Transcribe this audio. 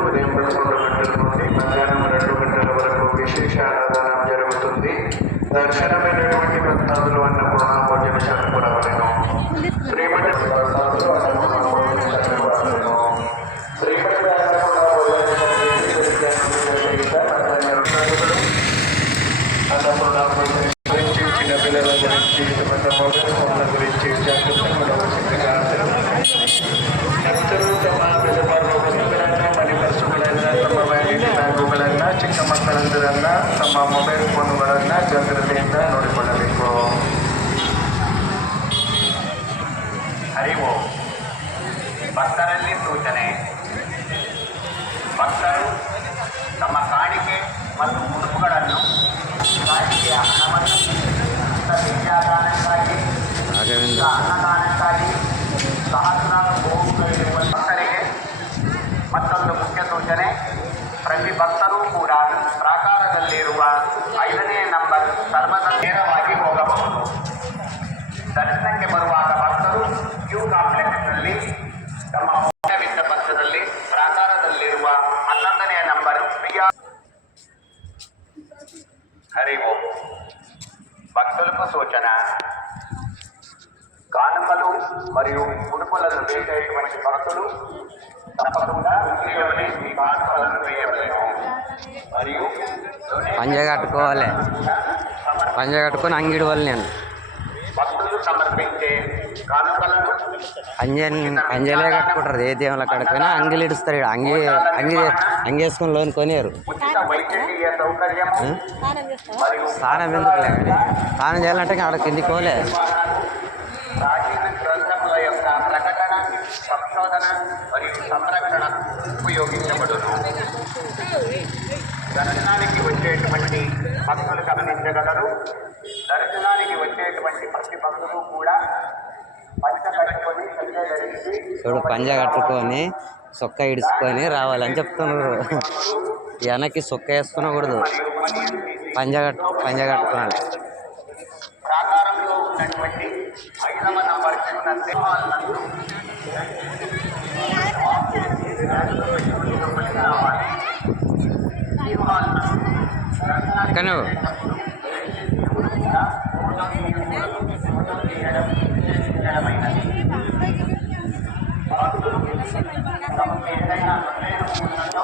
ఉదయం పదకొండు గంటల నుండి మధ్యాహ్నం రెండు గంటల వరకు విశేష అన్నదానం జరుగుతుంది. దర్శనమైనటువంటి ಭಕ್ತರು ತಮ್ಮ ಬೆಲೆಬಾರುವ ವಸ್ತುಗಳನ್ನು ಮನೆ ಪರ್ಸುಗಳನ್ನು ಚಿಕ್ಕ ಮಕ್ಕಳಂದರನ್ನ ತಮ್ಮ ಮೊಬೈಲ್ ಫೋನುಗಳನ್ನು ಜಾಗ್ರತೆಯಿಂದ ನೋಡಿಕೊಳ್ಳಬೇಕು ಅರಿವು ಭಕ್ತರಲ್ಲಿ ಸೂಚನೆ ಭಕ್ತರು ತಮ್ಮ ಕಾಣಿಕೆ ಮತ್ತು ಉಡುಪುಗಳನ್ನು ಕಾಣಿಕೆಯ ಹಣವನ್ನು ಬರುವಾಗ ಭಕ್ತರು ಕ್ಯೂ ಕಾಂಪ್ಲೆಕ್ಸ್ನಲ್ಲಿ ತಮ್ಮ ಮೌಲ್ಯವಿದ್ದ ಪಕ್ಷದಲ್ಲಿ ಪ್ರಾಕಾರದಲ್ಲಿರುವ ಹನ್ನೊಂದನೇ ನಂಬರ್ ಪ್ರಿಯ హరివు భక్తులకు సూచన కానుకలు మరియు ఉడుపులను వేసేటువంటి భక్తులు తప్పకుండా వీడియోని మీ కానుకలను వేయవలేము మరియు పంజ కట్టుకోవాలి పంజ కట్టుకొని అంగిడి వాళ్ళు నేను భక్తులు సమర్పించే కానుకలను అంజన్ అంజలే కట్టుకుంటారు. ఏ దేవుళ్ళ కడుకున్నా అంగిలు ఇడుస్తారు ఈడ. అంగి అంగి అంగి వేసుకొని లోన్ కొనియరు. స్నానం ఎందుకులే కానీ స్నానం చేయాలంటే ఆడ సంశోధన మరియు సంరక్షణ ఉపయోగించబడును. దర్శనానికి వచ్చేటువంటి భక్తులు గమనించగలరు. దర్శనానికి వచ్చేటువంటి ప్రతి భక్తులు కూడా చూడు పంజ కట్టుకొని సొక్క ఇడుచుకొని రావాలని చెప్తున్నారు. వెనక్కి సొక్క వేసుకునకూడదు. పంజ కట్టు పంజ కట్టుకోవాలి. ప్రాకారంలో ఉన్నటువంటి ఐదవ నంబర్ చిన్న సింహాల్ నందు సింహాల్ నందు అక్కను ఏదైనా ప్రాకారంలో ఉన్నటువంటి వరముల